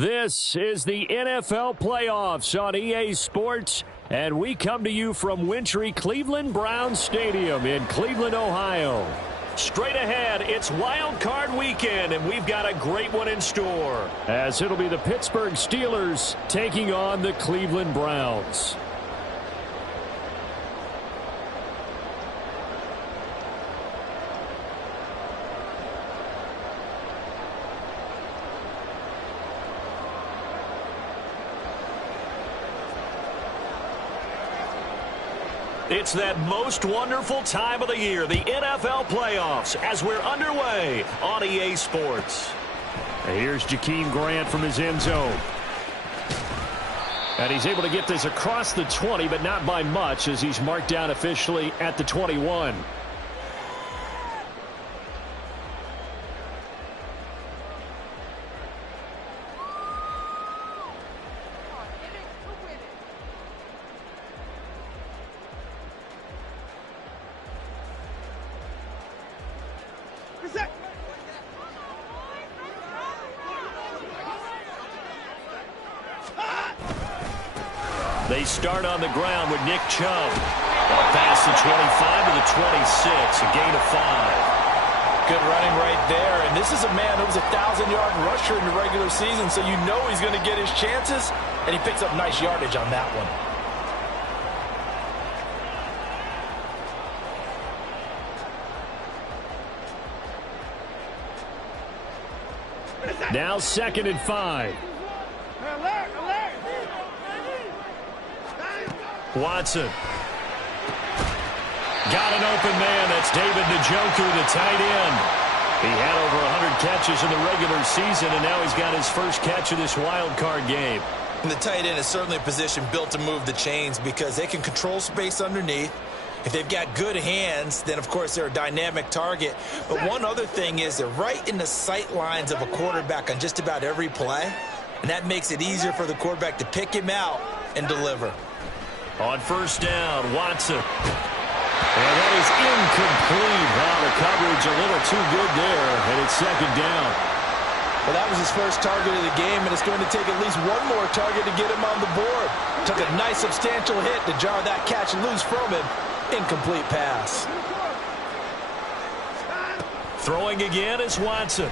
This is the NFL playoffs on EA Sports, and we come to you from wintry Cleveland Browns Stadium in Cleveland, Ohio. Straight ahead, it's Wild Card weekend, and we've got a great one in store, as it'll be the Pittsburgh Steelers taking on the Cleveland Browns. It's that most wonderful time of the year, the NFL playoffs, as we're underway on EA Sports. And here's Jakeem Grant from his end zone. And he's able to get this across the 20, but not by much, as he's marked down officially at the 21. They start on the ground with Nick Chubb. Past the 25 to the 26, a gain of 5. Good running right there. And this is a man who was a 1,000-yard rusher in the regular season, so you know he's going to get his chances, and he picks up nice yardage on that one. Now 2nd and 5. Watson. Got an open man. That's David Njoku, the tight end. He had over 100 catches in the regular season, and now he's got his first catch of this wild card game. And the tight end is certainly a position built to move the chains because they can control space underneath. If they've got good hands, then, of course, they're a dynamic target. But one other thing is they're right in the sight lines of a quarterback on just about every play, and that makes it easier for the quarterback to pick him out and deliver. On first down, Watson. And that is incomplete. Wow, the coverage a little too good there, and it's 2nd down. Well, that was his first target of the game, and it's going to take at least one more target to get him on the board. Took a nice substantial hit to jar that catch loose from him. Incomplete pass. Throwing again is Watson.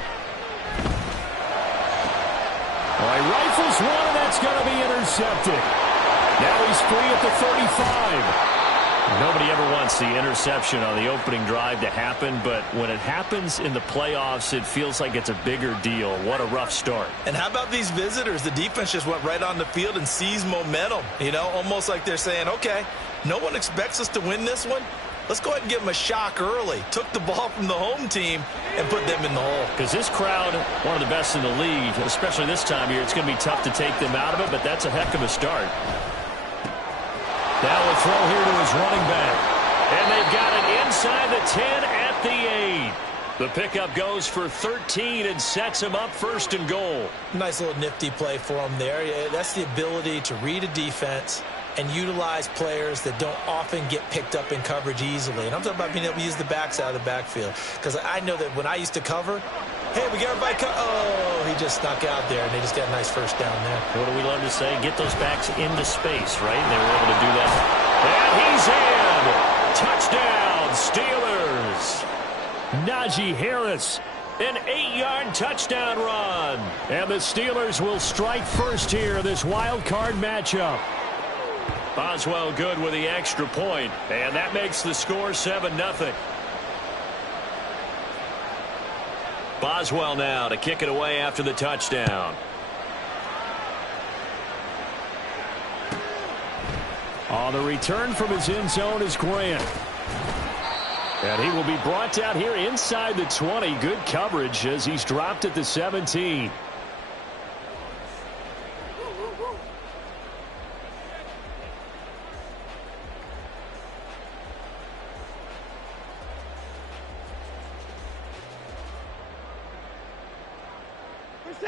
All right, rifles one, and that's going to be intercepted. Now he's free at the 35. Nobody ever wants the interception on the opening drive to happen, but when it happens in the playoffs, it feels like it's a bigger deal. What a rough start. And how about these visitors? The defense just went right on the field and seized momentum. You know, almost like they're saying, okay, no one expects us to win this one. Let's go ahead and give them a shock early. Took the ball from the home team and put them in the hole. Because this crowd, one of the best in the league, especially this time of year, it's going to be tough to take them out of it, but that's a heck of a start. Now a throw here to his running back. And they've got it inside the 10 at the 8. The pickup goes for 13 and sets him up 1st and goal. Nice little nifty play for him there. That's the ability to read a defense and utilize players that don't often get picked up in coverage easily. And I'm talking about being able to use the backs out of the backfield. Because I know that when I used to cover, hey, we got everybody oh, he just snuck out there, and they just got a nice first down there. What do we love to say? Get those backs into space, right? And they were able to do that. And he's in. Touchdown, Steelers. Najee Harris, an 8-yard touchdown run. And the Steelers will strike first here in this wild card matchup. Boswell good with the extra point, and that makes the score 7-0. Boswell now to kick it away after the touchdown. On the return from his end zone is Grant. And he will be brought down here inside the 20. Good coverage as he's dropped at the 17.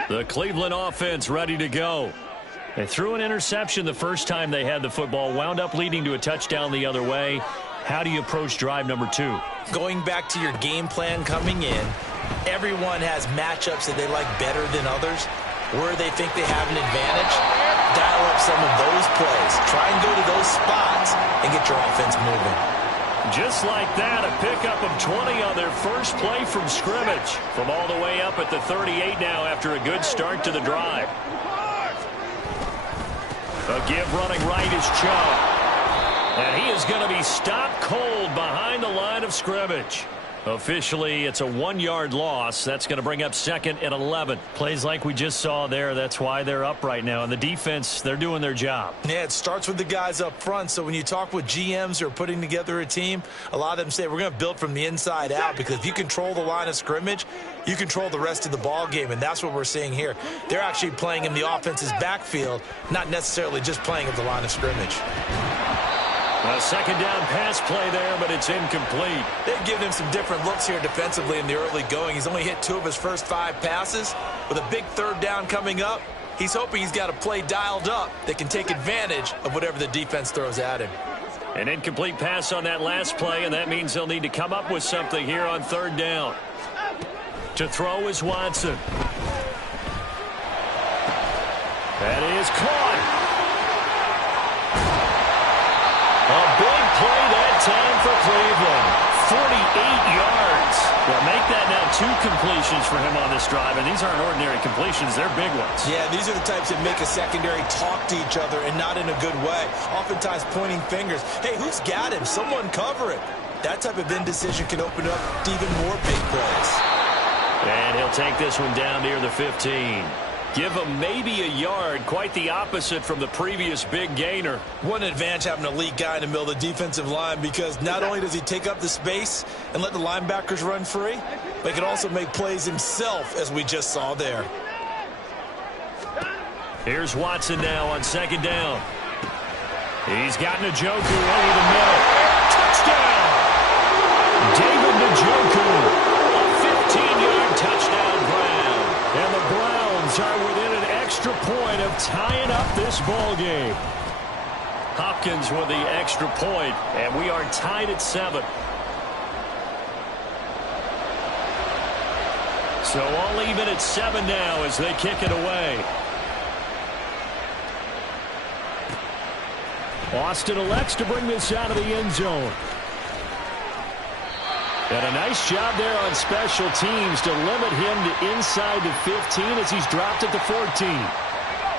The Cleveland offense ready to go. They threw an interception the first time they had the football, wound up leading to a touchdown the other way. How do you approach drive number 2? Going back to your game plan coming in, everyone has matchups that they like better than others. where they think they have an advantage, dial up some of those plays. Try and go to those spots and get your offense moving. Just like that, a pickup of 20 on their first play from scrimmage. From all the way up at the 38 now after a good start to the drive. A give running right is Chubb. And he is going to be stopped cold behind the line of scrimmage. Officially, it's a 1-yard loss. That's going to bring up 2nd and 11. Plays like we just saw there. That's why they're up right now. And the defense, they're doing their job. Yeah, it starts with the guys up front. So when you talk with GMs who are putting together a team, a lot of them say we're going to build from the inside out, because if you control the line of scrimmage, you control the rest of the ball game. And that's what we're seeing here. They're actually playing in the offense's backfield, not necessarily just playing at the line of scrimmage. A second down pass play there, but it's incomplete. They've given him some different looks here defensively in the early going. He's only hit 2 of his first 5 passes. With a big 3rd down coming up, he's hoping he's got a play dialed up that can take advantage of whatever the defense throws at him. An incomplete pass on that last play, and that means they'll need to come up with something here on 3rd down. To throw is Watson. That is caught. A big play that time for Cleveland. 48 yards. Well, make that now 2 completions for him on this drive, and these aren't ordinary completions. They're big ones. Yeah, these are the types that make a secondary talk to each other, and not in a good way. Oftentimes pointing fingers. Hey, who's got him? Someone cover him. That type of indecision can open up to even more big plays. And he'll take this one down near the 15. Give him maybe a yard, quite the opposite from the previous big gainer. One advantage having an elite guy in the middle of the defensive line, because not only does he take up the space and let the linebackers run free, but he can also make plays himself, as we just saw there. Here's Watson now on 2nd down. He's got Njoku over the middle. Touchdown! David Njoku. A 15-yard touchdown grab. And the Browns are within an extra point of tying up this ball game. Hopkins with the extra point, and we are tied at 7. So all even at 7 now as they kick it away. Austin elects to bring this out of the end zone. And a nice job there on special teams to limit him to inside the 15 as he's dropped at the 14.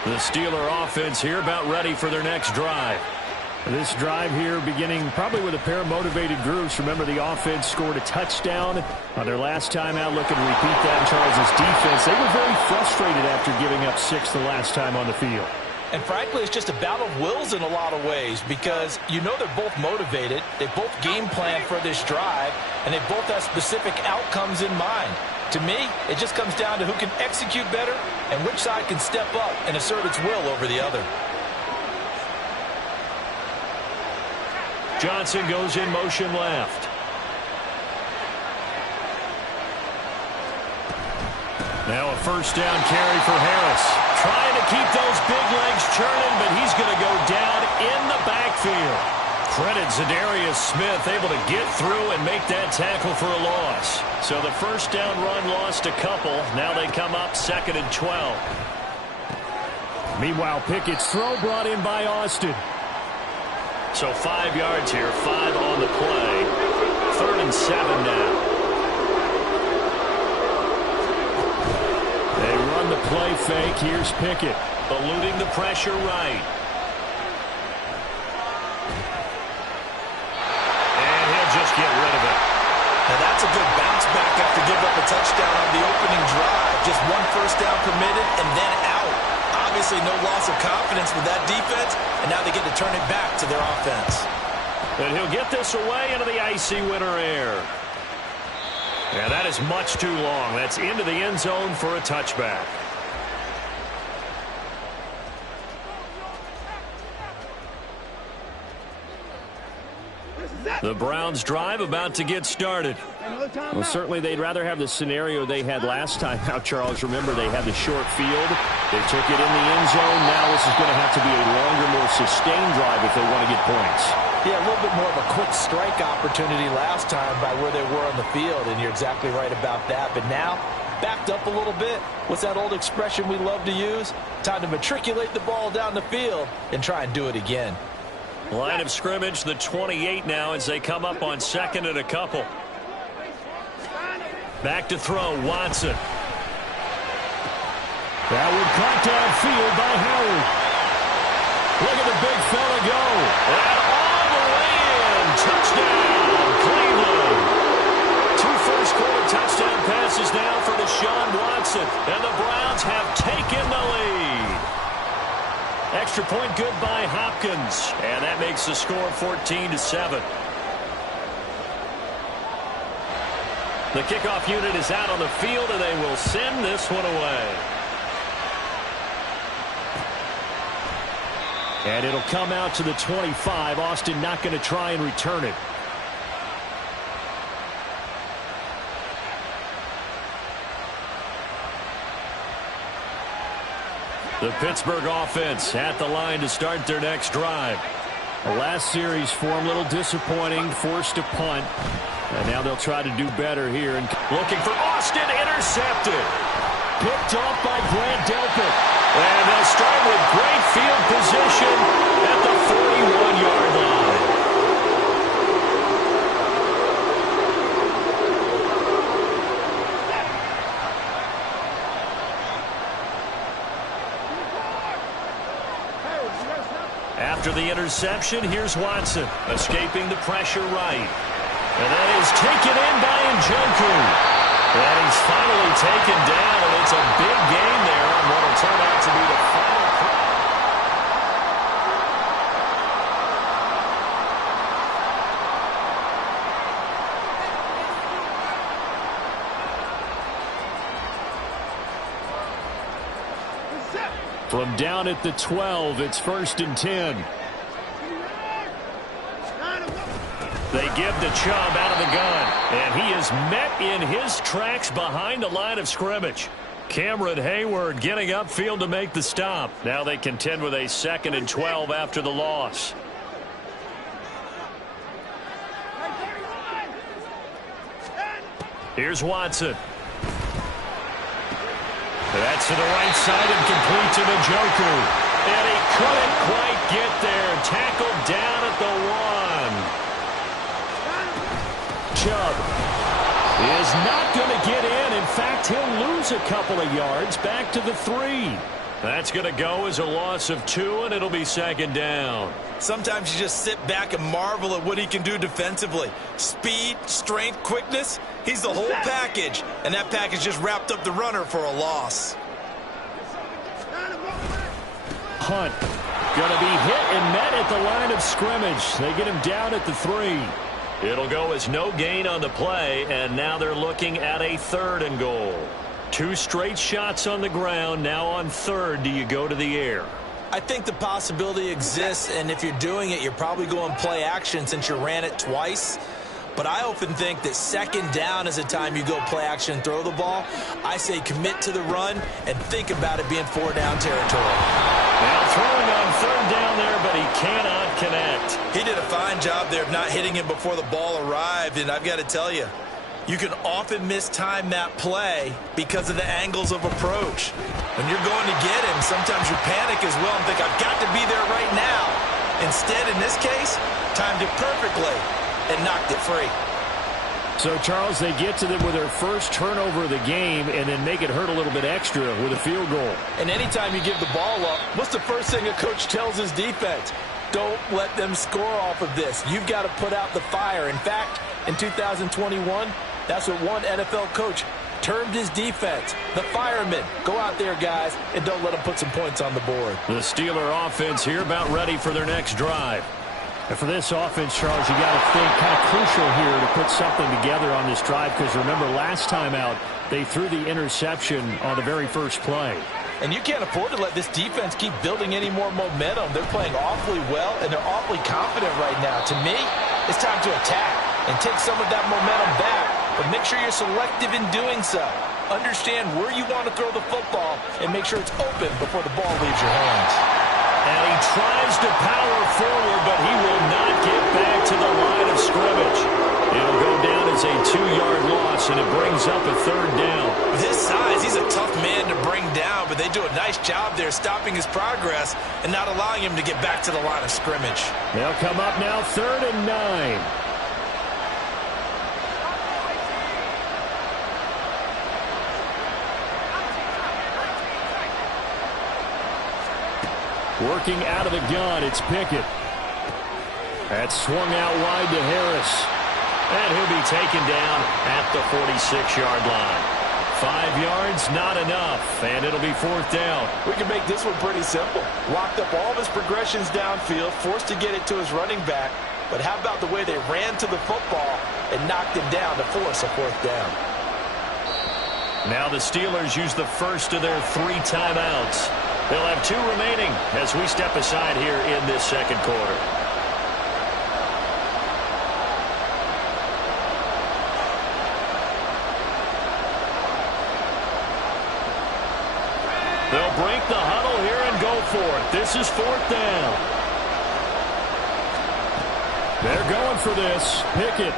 The Steeler offense here about ready for their next drive. This drive here beginning probably with a pair of motivated groups. Remember, the offense scored a touchdown on their last time out. Looking to repeat that in Charles' defense. They were very frustrated after giving up 6 the last time on the field. And frankly, it's just a battle of wills in a lot of ways, because you know they're both motivated. They both game plan for this drive, and they both have specific outcomes in mind. To me, it just comes down to who can execute better and which side can step up and assert its will over the other. Johnson goes in motion left. Now a 1st down carry for Harris. Trying to keep those big legs churning, but he's going to go down in the backfield. Credit Zadarius Smith, able to get through and make that tackle for a loss. So the 1st down run lost a couple. Now they come up 2nd and 12. Meanwhile, Pickett's throw brought in by Austin. So 5 yards here, 5 on the play. 3rd and 7 now. They run the play fake. Here's Pickett, eluding the pressure right. And he'll just get rid of it. Now that's a good bounce back after giving up a touchdown on the opening drive. Just 1 first down permitted and then out. Obviously no loss of confidence with that defense, and now they get to turn it back to their offense. And he'll get this away into the icy winter air. Yeah, that is much too long. That's into the end zone for a touchback. The Browns drive about to get started. Well, certainly they'd rather have the scenario they had last time out, Charles. Remember, they had the short field. They took it in the end zone. Now this is going to have to be a longer, more sustained drive if they want to get points. Yeah, a little bit more of a quick strike opportunity last time by where they were on the field, and you're exactly right about that. But now backed up a little bit. What's that old expression we love to use? Time to matriculate the ball down the field and try and do it again. Line of scrimmage, the 28 now as they come up on second and a couple. Back to throw, Watson. That would cut downfield by Howard. Look at the big fella go. And all the way in. Touchdown, Cleveland. 2 first-quarter touchdown passes now for Deshaun Watson. And the Browns have taken the lead. Extra point good by Hopkins. And that makes the score 14-7. The kickoff unit is out on the field, and they will send this one away. And it'll come out to the 25. Austin not going to try and return it. The Pittsburgh offense at the line to start their next drive. The last series for them, a little disappointing, forced to punt. And now they'll try to do better here. And looking for Austin, intercepted. Picked off by Grant Delpit. And they'll start with great field position at the 41-yard line. After the interception, here's Watson, escaping the pressure right. And that is taken in by Njoku. And he's finally taken down, and it's a big gain there on what will turn out to be the final play. From down at the 12, it's 1st and 10. They give the Chubb out of the gun, and he is met in his tracks behind the line of scrimmage. Cameron Hayward getting upfield to make the stop. Now they contend with a 2nd and 12 after the loss. Here's Watson. That's to the right side and complete to Njoku. And he couldn't quite get there. Tackled down at the 1. Chubb is not going to get in. In fact, he'll lose a couple of yards back to the 3. That's going to go as a loss of 2, and it'll be 2nd down. Sometimes you just sit back and marvel at what he can do defensively. Speed, strength, quickness. He's the whole package, and that package just wrapped up the runner for a loss. Hunt going to be hit and met at the line of scrimmage. They get him down at the 3. It'll go as no gain on the play, and now they're looking at a 3rd and goal. 2 straight shots on the ground. Now on 3rd, do you go to the air? I think the possibility exists, and if you're doing it, you're probably going play action since you ran it twice. But I often think that 2nd down is the time you go play action and throw the ball. I say commit to the run and think about it being 4-down territory. Now throwing on 3rd down there, but he cannot connect. He did a fine job there of not hitting him before the ball arrived, and I've got to tell you, you can often mistime that play because of the angles of approach. When you're going to get him, sometimes you panic as well and think, I've got to be there right now. Instead, in this case, timed it perfectly and knocked it free. So, Charles, they get to them with their first turnover of the game and then make it hurt a little bit extra with a field goal. And anytime you give the ball up, what's the first thing a coach tells his defense? Don't let them score off of this. You've got to put out the fire. In fact, in 2021, that's what one NFL coach termed his defense, the firemen. Go out there, guys, and don't let them put some points on the board. The Steeler offense here about ready for their next drive. And for this offense, Charles, you got to think kind of crucial here to put something together on this drive, because remember last time out they threw the interception on the very first play. And you can't afford to let this defense keep building any more momentum. They're playing awfully well, and they're awfully confident right now. To me, it's time to attack and take some of that momentum back, but make sure you're selective in doing so. Understand where you want to throw the football and make sure it's open before the ball leaves your hands. And he tries to power forward, but he will not get back to the line of scrimmage. It'll go down as a 2-yard loss, and it brings up a 3rd down. This a nice job there stopping his progress and not allowing him to get back to the line of scrimmage. They'll come up now 3rd and 9. Working out of the gun, it's Pickett. That's swung out wide to Harris. And he'll be taken down at the 46-yard line. 5 yards, not enough, and it'll be 4th down. We can make this one pretty simple. Locked up all of his progressions downfield, forced to get it to his running back. But how about the way they ran to the football and knocked him down to force a 4th down? Now the Steelers use the first of their 3 timeouts. They'll have 2 remaining as we step aside here in this second quarter. They'll break the huddle here and go for it. This is 4th down. They're going for this. Pickett.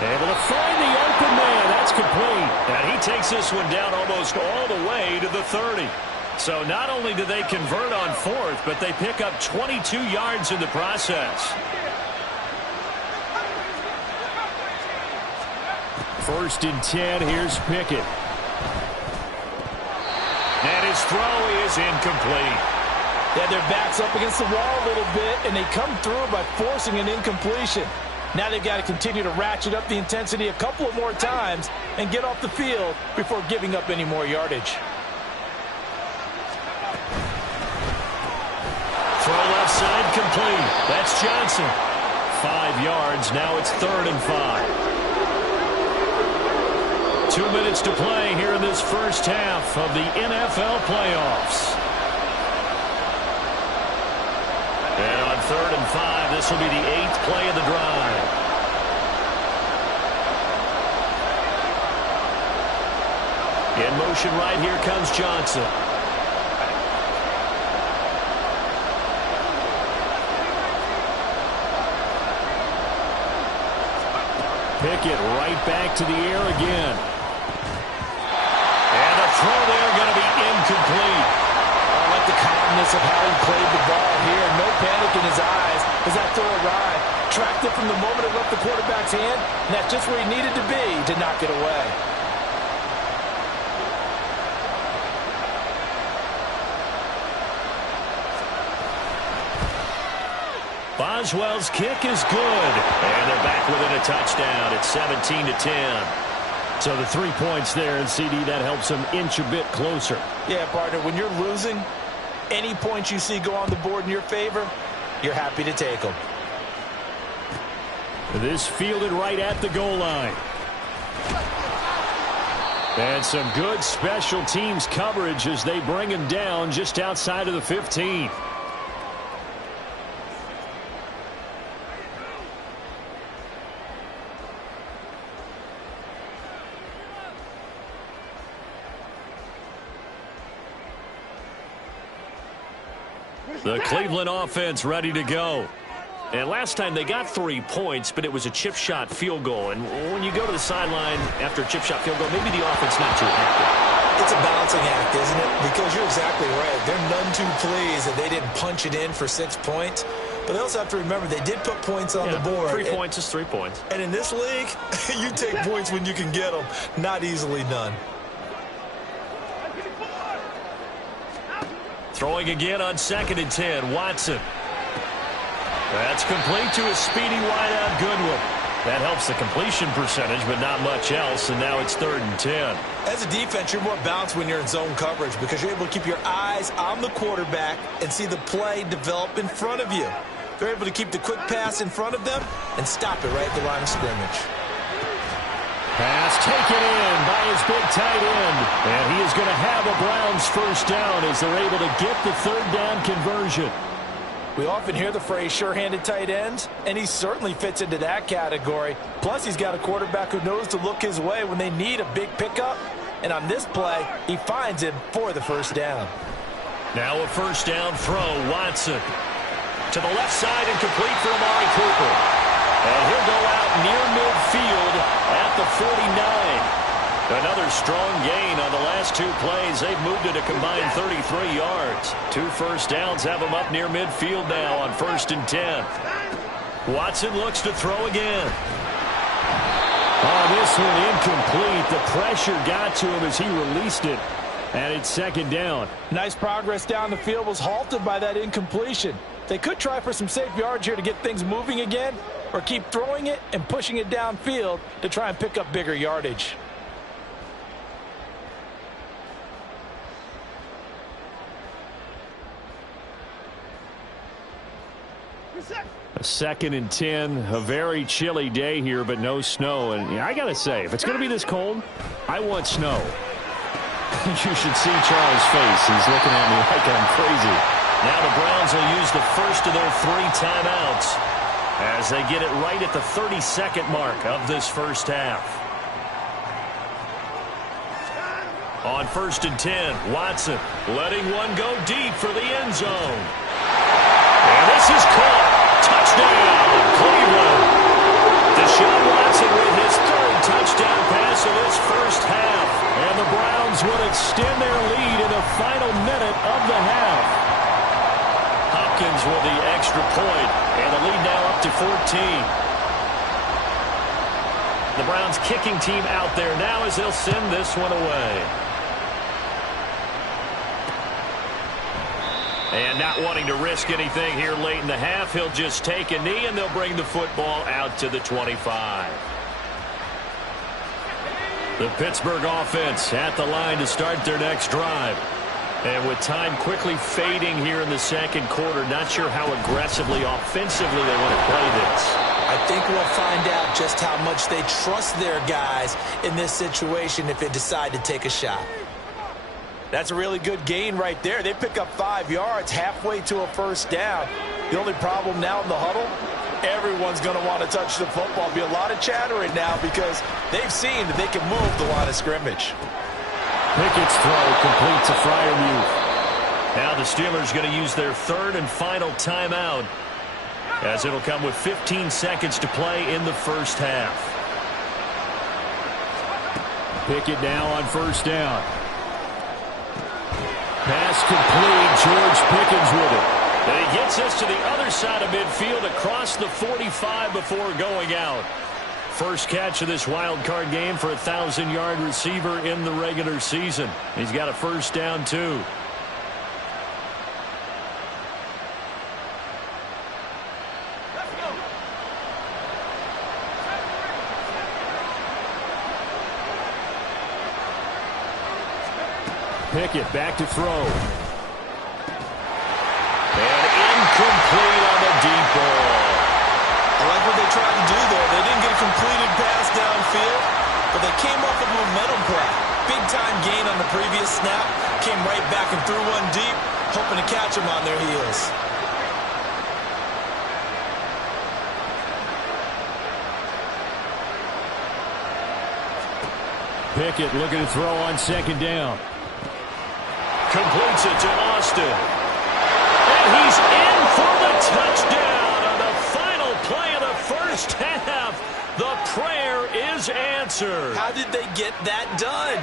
Able to find the open man. That's complete. And he takes this one down almost all the way to the 30. So not only do they convert on 4th, but they pick up 22 yards in the process. 1st and 10. Here's Pickett. And his throw is incomplete. Yeah, their back's up against the wall a little bit, and they come through by forcing an incompletion. Now they've got to continue to ratchet up the intensity a couple of more times and get off the field before giving up any more yardage. Throw left side complete. That's Johnson. 5 yards. Now it's 3rd and 5. 2 minutes to play here in this first half of the NFL playoffs. And on 3rd and 5, this will be the 8th play of the drive. In motion right here comes Johnson. Pickett right back to the air again. And the throw there going to be incomplete. I like the calmness of how he played the ball here. No panic in his eyes as that throw arrived. Tracked it from the moment it left the quarterback's hand, and that's just where he needed to be to knock it away. Boswell's kick is good. And they're back within a touchdown. It's 17-10. So the 3 points there, and CD, that helps them inch a bit closer. Yeah, partner, when you're losing, any points you see go on the board in your favor, you're happy to take them. This fielded right at the goal line. And some good special teams coverage as they bring him down just outside of the 15. The Cleveland offense ready to go. And last time they got 3 points, but it was a chip shot field goal. And when you go to the sideline after a chip shot field goal, maybe the offense not too active. It's a balancing act, isn't it? Because you're exactly right. They're none too pleased that they didn't punch it in for 6 points. But they also have to remember they did put points on the board. 3 points is 3 points. And in this league, you take points when you can get them. Not easily done. Throwing again on 2nd and 10. Watson. That's complete to a speedy wideout Goodwin. That helps the completion percentage, but not much else, and now it's 3rd and 10. As a defense, you're more balanced when you're in zone coverage because you're able to keep your eyes on the quarterback and see the play develop in front of you. They're able to keep the quick pass in front of them and stop it right at the line of scrimmage. Pass taken in by his big tight end. And he is going to have a Browns first down as they're able to get the 3rd down conversion. We often hear the phrase sure-handed tight ends, and he certainly fits into that category. Plus, he's got a quarterback who knows to look his way when they need a big pickup. And on this play, he finds him for the first down. Now a first down throw. Watson to the left side and complete for Amari Cooper. And he'll go out near midfield at the 49. Another strong gain on the last 2 plays. They've moved it a combined 33 yards. 2 first downs have them up near midfield now on 1st and 10. Watson looks to throw again. Oh, this one incomplete. The pressure got to him as he released it. And it's 2nd down. Nice progress down the field was halted by that incompletion. They could try for some safe yards here to get things moving again, or keep throwing it and pushing it downfield to try and pick up bigger yardage. A 2nd and 10, a very chilly day here, but no snow. And I got to say, if it's going to be this cold, I want snow. You should see Charles' face. He's looking at me like I'm crazy. Now the Browns will use the first of their 3 timeouts as they get it right at the 32nd mark of this first half. On 1st and 10, Watson letting one go deep for the end zone. And this is caught. Touchdown, Cleveland. Deshaun Watson with his 3rd touchdown pass of this first half. And the Browns will extend their lead in the final minute of the half. Hopkins with the extra point, and the lead now up to 14. The Browns kicking team out there now as they'll send this one away. And not wanting to risk anything here late in the half, he'll just take a knee, and they'll bring the football out to the 25. The Pittsburgh offense at the line to start their next drive. And with time quickly fading here in the 2nd quarter, not sure how aggressively, offensively they want to play this. I think we'll find out just how much they trust their guys in this situation if they decide to take a shot. That's a really good gain right there. They pick up 5 yards halfway to a first down. The only problem now in the huddle, everyone's going to want to touch the football. Be a lot of chattering now because they've seen that they can move the line of scrimmage. Pickett's throw completes a Freiermuth. Now the Steelers going to use their 3rd and final timeout as it'll come with 15 seconds to play in the first half. Pickett now on 1st down. Pass complete. George Pickens with it. And he gets us to the other side of midfield across the 45 before going out. First catch of this wild card game for a 1,000-yard receiver in the regular season. He's got a first down, too. Pickett back to throw. And incomplete on the deep ball. I like what they tried to do there. They didn't get a completed pass downfield, but they came off a momentum play. Big-time gain on the previous snap. Came right back and threw one deep, hoping to catch them on their heels. Pickett looking to throw on 2nd down. Completes it to Austin. And he's in for the touchdown on the final play of the first half. The prayer is answered. How did they get that done?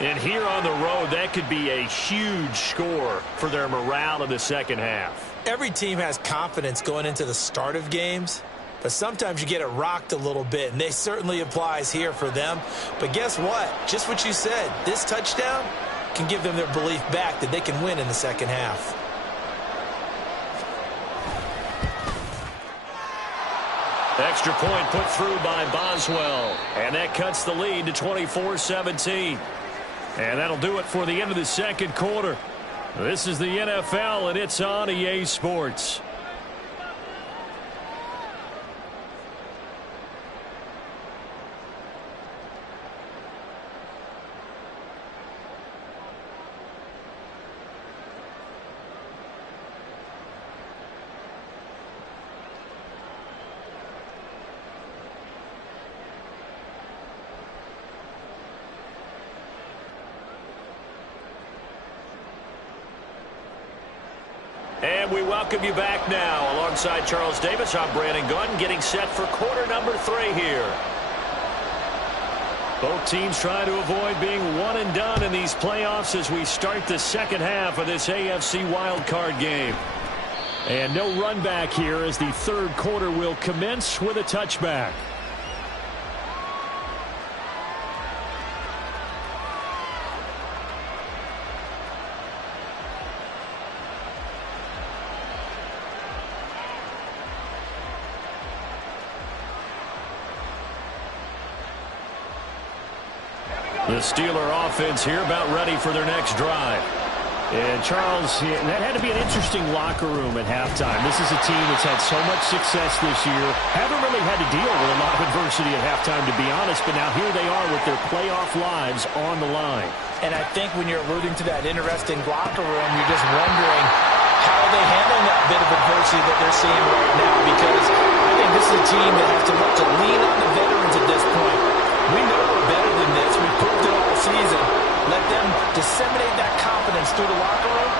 And here on the road, that could be a huge score for their morale in the 2nd half. Every team has confidence going into the start of games, but sometimes you get it rocked a little bit, and they certainly applies here for them. But guess what? Just what you said, this touchdown can give them their belief back that they can win in the 2nd half. Extra point put through by Boswell. And that cuts the lead to 24-17. And that'll do it for the end of the 2nd quarter. This is the NFL, and it's on EA Sports. And we welcome you back now. Alongside Charles Davis, I'm Brandon Gordon, getting set for quarter number 3 here. Both teams trying to avoid being one and done in these playoffs as we start the second half of this AFC wildcard game. And no run back here as the third quarter will commence with a touchback. The Steeler offense here about ready for their next drive. And Charles, that had to be an interesting locker room at halftime. This is a team that's had so much success this year. Haven't really had to deal with a lot of adversity at halftime, to be honest. But now here they are with their playoff lives on the line. And I think when you're alluding to that interesting locker room, you're just wondering how are they handling that bit of adversity that they're seeing right now. Because I think this is a team that has to look to lean on the veterans at this point. We know we're better than this. We proved it all season. Let them disseminate that confidence through the locker room.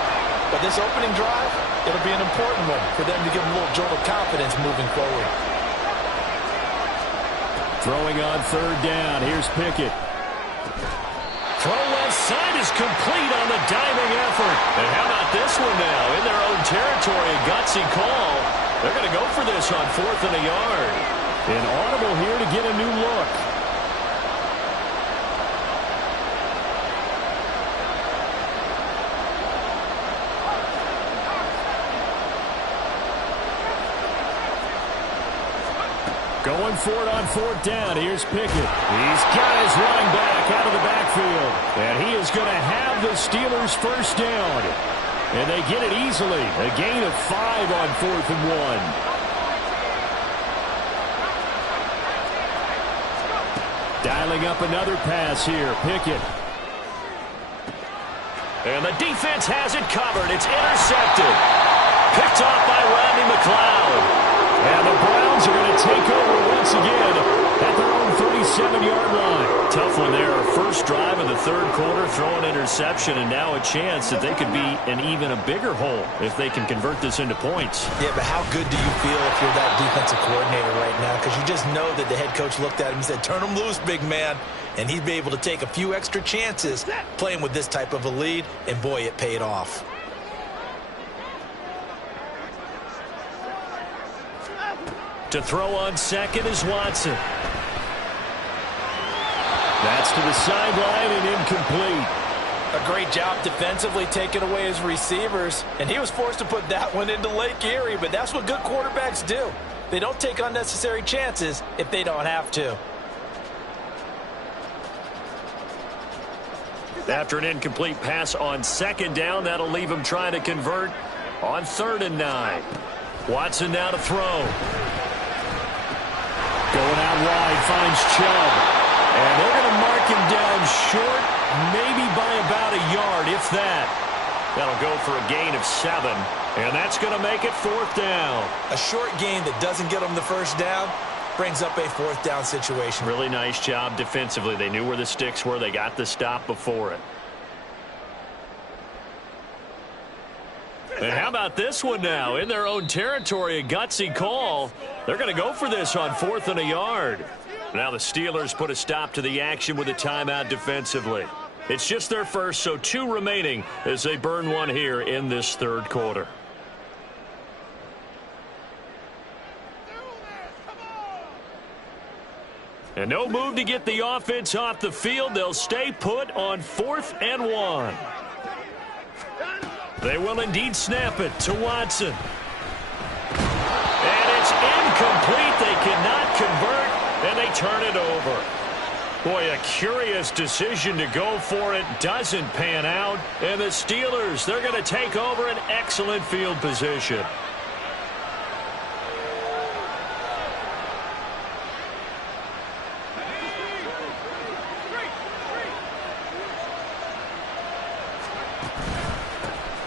But this opening drive, it'll be an important one for them to give them a little jolt of confidence moving forward. Throwing on third down. Here's Pickett. Throw left side is complete on the diving effort. And how about this one now? In their own territory, a gutsy call. They're going to go for this on 4th and a yard. An audible here to get a new look. Going for it on 4th down. Here's Pickett. He's got his running back out of the backfield. And he is going to have the Steelers first down. And they get it easily. A gain of 5 on 4th and 1. Dialing up another pass here. Pickett. And the defense has it covered. It's intercepted. Picked off by Rodney McLeod. And the Browns are going to take over once again at their own 37-yard line. Tough one there. First drive of the third quarter, throw an interception, and now a chance that they could be in even a bigger hole if they can convert this into points. Yeah, but how good do you feel if you're that defensive coordinator right now? Because you just know that the head coach looked at him and said, turn him loose, big man. And he'd be able to take a few extra chances playing with this type of a lead, and boy, it paid off. To throw on second is Watson. That's to the sideline and incomplete. A great job defensively taking away his receivers. And he was forced to put that one into Lake Erie, but that's what good quarterbacks do. They don't take unnecessary chances if they don't have to. After an incomplete pass on second down, that'll leave him trying to convert on 3rd and 9. Watson now to throw. Going out wide, finds Chubb. And they're going to mark him down short, maybe by about a yard, if that. That'll go for a gain of 7. And that's going to make it 4th down. A short gain that doesn't get them the first down brings up a 4th down situation. Really nice job defensively. They knew where the sticks were. They got the stop before it. And how about this one now? In their own territory, a gutsy call. They're going to go for this on 4th and a yard. Now the Steelers put a stop to the action with a timeout defensively. It's just their first, so 2 remaining as they burn one here in this third quarter. And no move to get the offense off the field. They'll stay put on 4th and 1. They will indeed snap it to Watson. And it's incomplete. They cannot convert, and they turn it over. Boy, a curious decision to go for it. Doesn't pan out. And the Steelers, they're going to take over an excellent field position.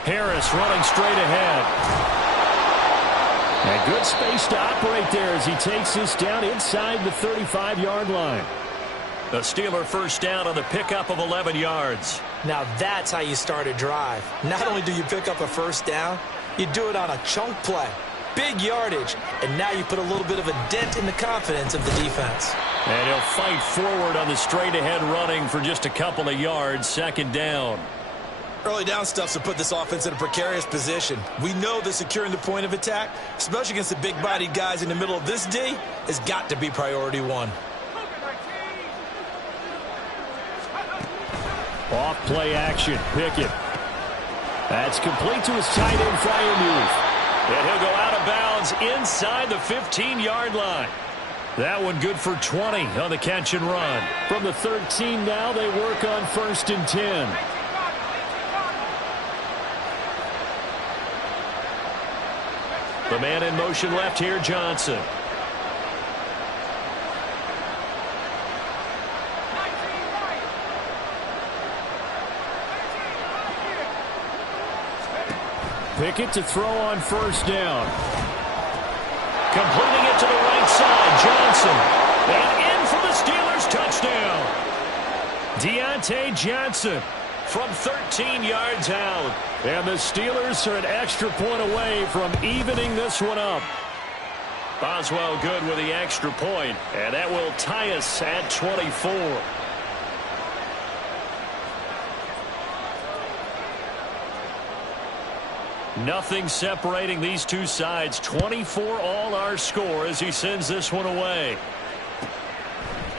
Harris running straight ahead. And good space to operate there as he takes this down inside the 35-yard line. The Steeler first down on the pickup of 11 yards. Now that's how you start a drive. Not only do you pick up a first down, you do it on a chunk play. big yardage, and now you put a little bit of a dent in the confidence of the defense. And he'll fight forward on the straight-ahead running for just a couple of yards, second down. Early down stuffs will put this offense in a precarious position. We know that securing the point of attack, especially against the big-bodied guys in the middle of this D, has got to be priority one. Off play action, Pickett. That's complete to his tight end Freiermuth. And he'll go out of bounds inside the 15-yard line. That one good for 20 on the catch and run. From the 13 now, they work on 1st and 10. The man in motion left here, Johnson. Pickett to throw on 1st down. Completing it to the right side, Johnson. And in for the Steelers touchdown. Deontay Johnson from 13 yards out. And the Steelers are an extra point away from evening this one up. Boswell good with the extra point, and that will tie us at 24. Nothing separating these two sides. 24 all our score as he sends this one away.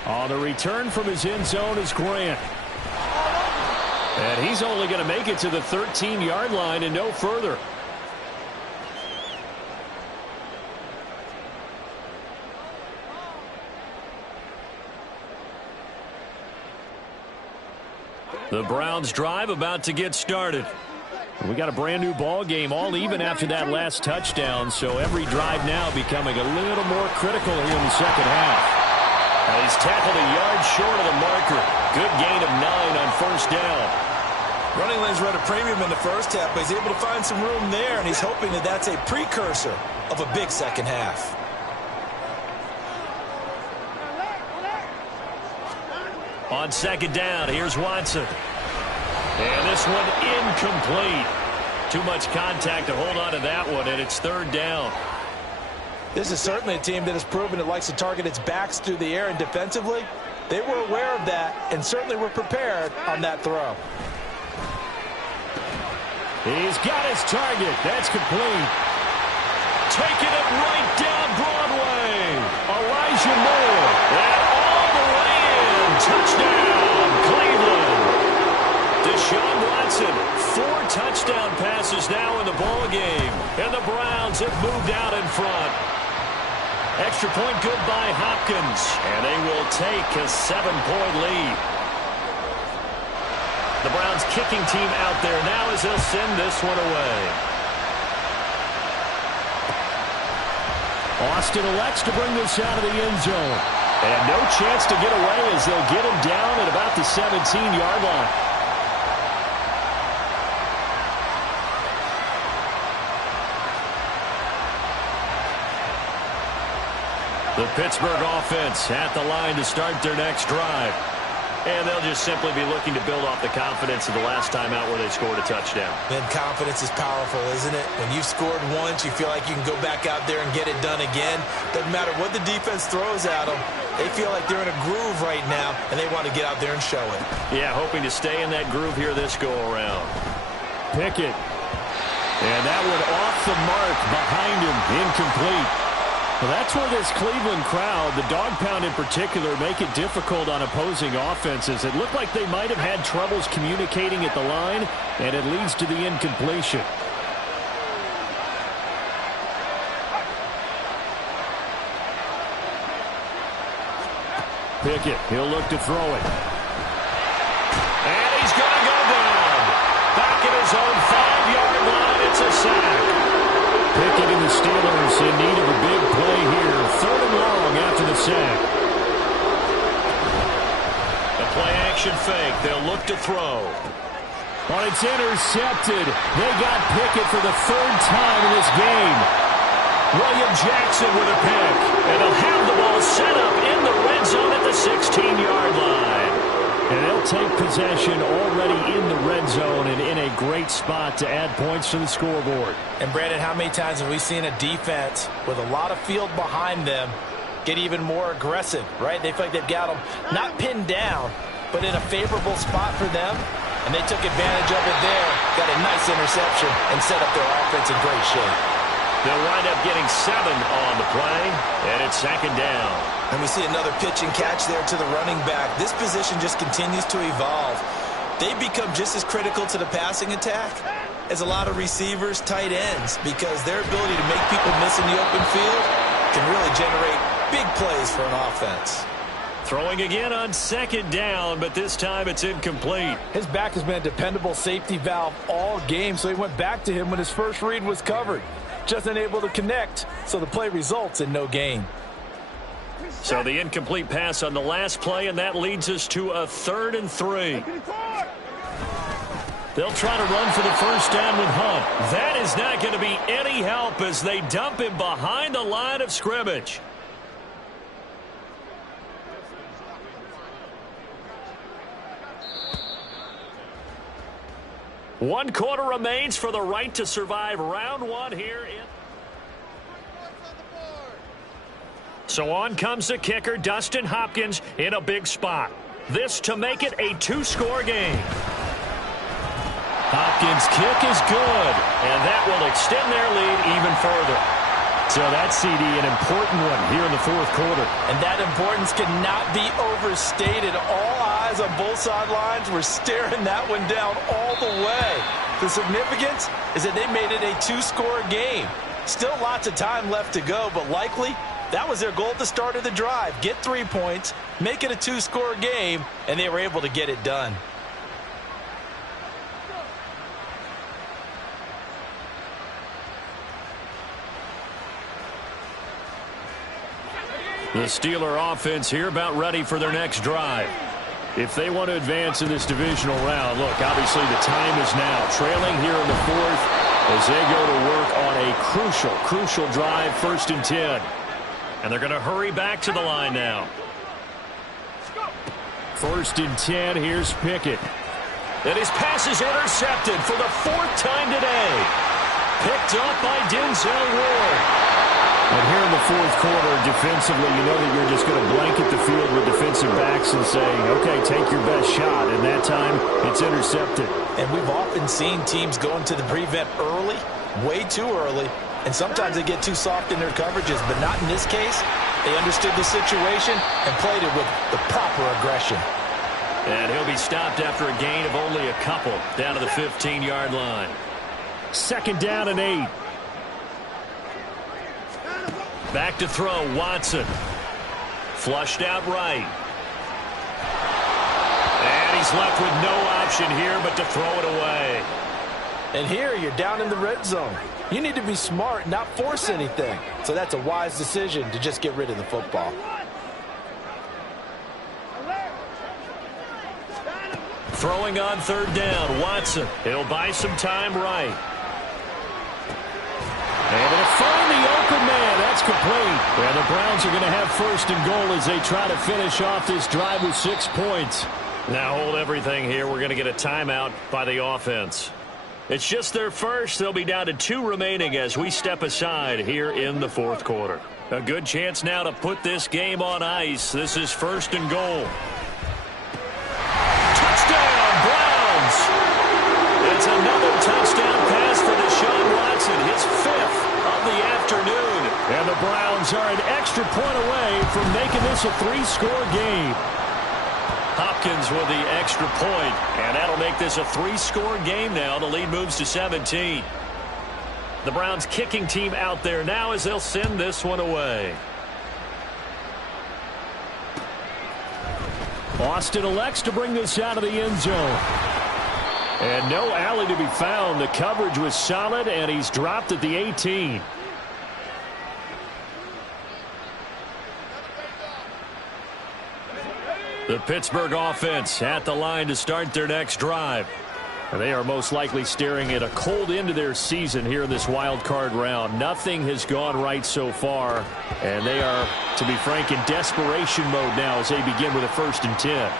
On the return from his end zone is Grant. And he's only going to make it to the 13-yard line and no further. The Browns drive about to get started. We got a brand new ball game, all even after that last touchdown, so every drive now becoming a little more critical here in the second half. And he's tackled a yard short of the marker. Good gain of 9 on 1st down. Running lanes run a premium in the first half, but he's able to find some room there, and he's hoping that that's a precursor of a big second half. On 2nd down, here's Watson. And this one incomplete. Too much contact to hold on to that one, and it's 3rd down. This is certainly a team that has proven it likes to target its backs through the air, and defensively, they were aware of that and certainly were prepared on that throw. He's got his target. That's complete. Taking it right down Broadway. Elijah Moore. And all the way in. Touchdown, Cleveland. Deshaun Watson, 4 touchdown passes now in the ball game. And the Browns have moved out in front. Extra point good by Hopkins. And they will take a 7-point lead. The Browns kicking team out there now as they'll send this one away. Austin elects to bring this out of the end zone. And no chance to get away as they'll get him down at about the 17-yard line. The Pittsburgh offense at the line to start their next drive. And they'll just simply be looking to build off the confidence of the last time out where they scored a touchdown. And confidence is powerful, isn't it? When you've scored once, you feel like you can go back out there and get it done again. Doesn't matter what the defense throws at them. They feel like they're in a groove right now, and they want to get out there and show it. Yeah, hoping to stay in that groove here this go-around. Pickett. And that one off the mark behind him, incomplete. Well, that's where this Cleveland crowd, the dog pound in particular, make it difficult on opposing offenses. It looked like they might have had troubles communicating at the line, and it leads to the incompletion. Pickett, he'll look to throw it. And he's going to go down. Back at his own 5-yard line, it's a sack. Pickett and the Steelers in need of a big play here. 3rd and long after the sack. The play-action fake. They'll look to throw. Well, it's intercepted. They got Pickett for the 3rd time in this game. William Jackson with a pick. And they'll have the ball set up in the red zone at the 16-yard line. And they'll take possession already in the red zone and in a great spot to add points to the scoreboard. And Brandon, how many times have we seen a defense with a lot of field behind them get even more aggressive, right? They feel like they've got them not pinned down, but in a favorable spot for them, and they took advantage of it there, got a nice interception, and set up their offense in great shape. They'll wind up getting 7 on the play, and it's 2nd down. And we see another pitch and catch there to the running back. This position just continues to evolve. They become just as critical to the passing attack as a lot of receivers, tight ends, because their ability to make people miss in the open field can really generate big plays for an offense. Throwing again on 2nd down, but this time it's incomplete. His back has been a dependable safety valve all game, so he went back to him when his first read was covered. Just unable to connect, so the play results in no gain. So the incomplete pass on the last play, and that leads us to a 3rd and 3. They'll try to run for the first down with Hunt. That is not going to be any help as they dump him behind the line of scrimmage. One quarter remains for the right to survive round 1 here. So on comes the kicker, Dustin Hopkins, in a big spot. This to make it a 2-score game. Hopkins' kick is good, and that will extend their lead even further. So that CD, an important one here in the 4th quarter. And that importance cannot be overstated. All eyes on both sidelines were staring that one down all the way. The significance is that they made it a 2-score game. Still lots of time left to go, but likely that was their goal at the start of the drive. Get 3 points, make it a 2-score game, and they were able to get it done. The Steeler offense here about ready for their next drive. If they want to advance in this divisional round, look, obviously the time is now. Trailing here in the 4th as they go to work on a crucial drive, 1st and 10. And they're going to hurry back to the line now. 1st and 10, here's Pickett. And his pass is intercepted for the 4th time today. Picked up by Denzel Ward. And here in the 4th quarter, defensively, you know that you're just going to blanket the field with defensive backs and say, okay, take your best shot. And that time, it's intercepted. And we've often seen teams go into the prevent early, way too early, and sometimes they get too soft in their coverages, but not in this case. They understood the situation and played it with the proper aggression. And he'll be stopped after a gain of only a couple down to the 15-yard line. 2nd down and 8. Back to throw, Watson. Flushed out right. And he's left with no option here but to throw it away. And here you're down in the red zone. You need to be smart, not force anything. So that's a wise decision to just get rid of the football. Throwing on 3rd down, Watson. He'll buy some time right. Able to find the open man. That's complete. And the Browns are going to have 1st and goal as they try to finish off this drive with 6 points. Now hold everything here. We're going to get a timeout by the offense. It's just their first. They'll be down to 2 remaining as we step aside here in the 4th quarter. A good chance now to put this game on ice. This is 1st and goal. Touchdown, Browns! It's another touchdown pass for Deshaun Watson, his 5th of the afternoon. And the Browns are an extra point away from making this a 3-score game. Hopkins with the extra point, and that'll make this a 3-score game now. The lead moves to 17. The Browns kicking team out there now as they'll send this one away. Austin elects to bring this out of the end zone. And no alley to be found. The coverage was solid, and he's dropped at the 18. The Pittsburgh offense at the line to start their next drive. And they are most likely staring at a cold end to their season here in this wild card round. Nothing has gone right so far, and they are, to be frank, in desperation mode now as they begin with a 1st and 10.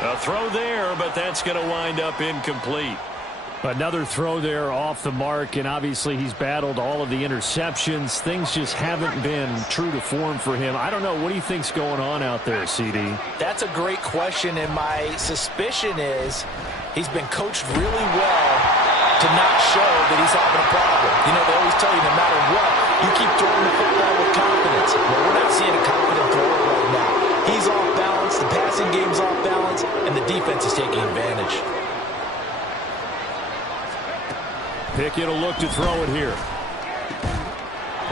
A throw there, but that's going to wind up incomplete. Another throw there off the mark, and obviously he's battled all of the interceptions. Things just haven't been true to form for him. I don't know. What do you think's going on out there, CD? That's a great question, and my suspicion is he's been coached really well to not show that he's having a problem. You know, they always tell you no matter what, you keep throwing the football with confidence. Well, we're not seeing a confident thrower right now. He's off balance, the passing game's off balance, and the defense is taking advantage. Pickett will look to throw it here.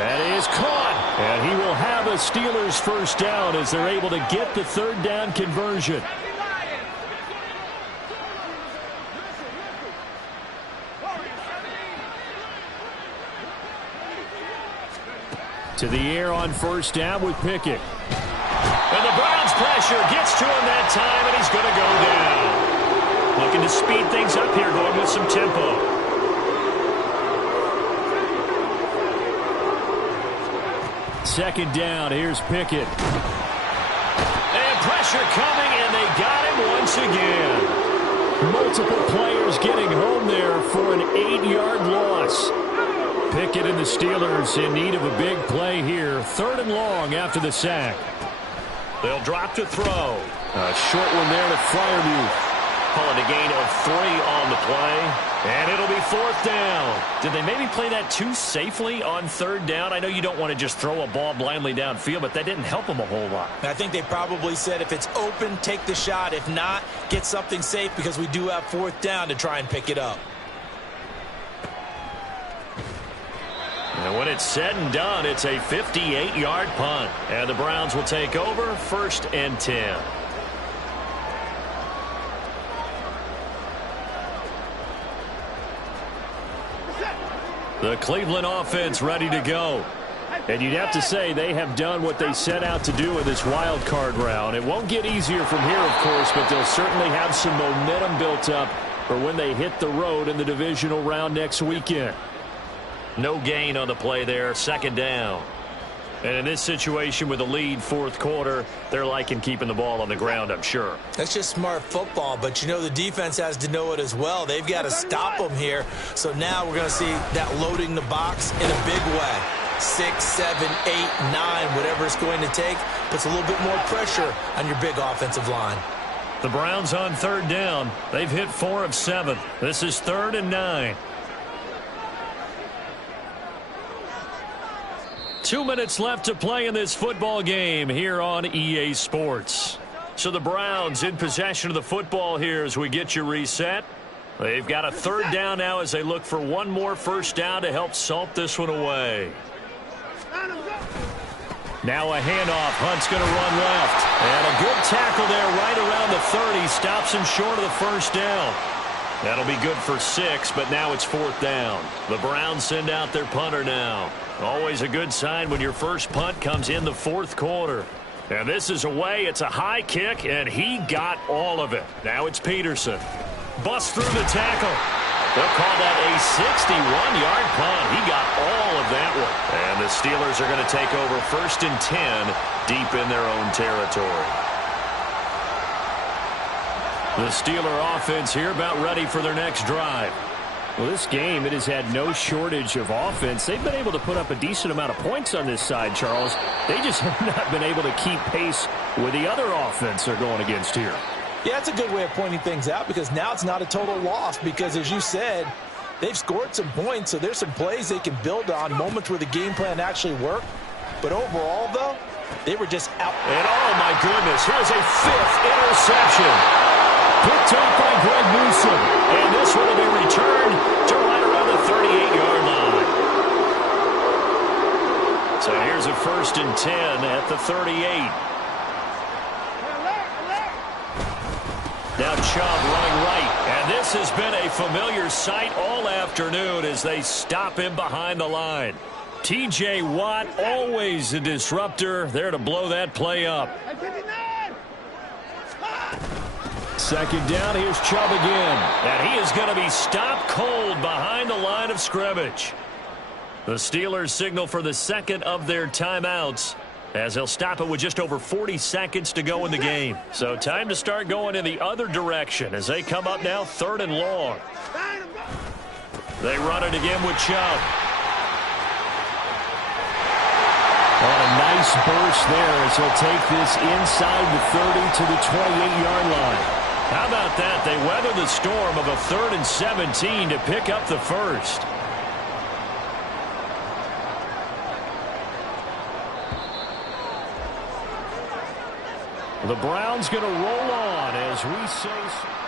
That is caught. And he will have a Steelers first down as they're able to get the third down conversion. To the air on first down with Pickett. And the Browns pressure gets to him that time, and he's going to go down. Looking to speed things up here, going with some tempo. Second down, here's Pickett. And pressure coming, and they got him once again. Multiple players getting home there for an 8-yard loss. Pickett and the Steelers in need of a big play here. Third and long after the sack. They'll drop to throw. A short one there to Freiermuth. Calling a gain of 3 on the play. And it'll be fourth down. Did they maybe play that too safely on third down? I know you don't want to just throw a ball blindly downfield, but that didn't help them a whole lot. I think they probably said if it's open, take the shot. If not, get something safe because we do have fourth down to try and pick it up. And when it's said and done, it's a 58-yard punt. And the Browns will take over first and 10. The Cleveland offense ready to go. And you'd have to say they have done what they set out to do in this wild card round. It won't get easier from here, of course, but they'll certainly have some momentum built up for when they hit the road in the divisional round next weekend. No gain on the play there, second down. And in this situation with a lead fourth quarter, they're liking keeping the ball on the ground, I'm sure. That's just smart football, but you know the defense has to know it as well. They've got to stop them here. So now we're going to see that loading the box in a big way. 6, 7, 8, 9, whatever it's going to take, puts a little bit more pressure on your big offensive line. The Browns on third down. They've hit 4 of 7. This is 3rd and 9. 2 minutes left to play in this football game here on EA Sports. So the Browns in possession of the football here as we get you reset. They've got a third down now as they look for one more first down to help salt this one away. Now a handoff. Hunt's going to run left. And a good tackle there right around the 30. Stops him short of the first down. That'll be good for 6, but now it's fourth down. The Browns send out their punter now. Always a good sign when your first punt comes in the fourth quarter. And this is away. It's a high kick, and he got all of it. Now it's Peterson. Busts through the tackle. They'll call that a 61-yard punt. He got all of that one. And the Steelers are going to take over first and 10 deep in their own territory. The Steeler offense here about ready for their next drive. Well, this game, it has had no shortage of offense. They've been able to put up a decent amount of points on this side, Charles. They just have not been able to keep pace with the other offense they're going against here. Yeah, that's a good way of pointing things out because now it's not a total loss because, as you said, they've scored some points, so there's some plays they can build on, moments where the game plan actually worked. But overall, though, they were just out. And, oh, my goodness, here's a 5th interception. Picked up by Greg Newsom. And this one will be returned to right around the 38-yard line. So here's a first and 10 at the 38. Now Chubb running right. And this has been a familiar sight all afternoon as they stop him behind the line. T.J. Watt, always a disruptor, there to blow that play up. Second down, here's Chubb again. And he is going to be stopped cold behind the line of scrimmage. The Steelers signal for the second of their timeouts as they'll stop it with just over 40 seconds to go in the game. So time to start going in the other direction as they come up now 3rd and long. They run it again with Chubb. On a nice burst there as he'll take this inside the 30 to the 28-yard line. How about that? They weather the storm of a 3rd and 17 to pick up the first. The Browns going to roll on as we say.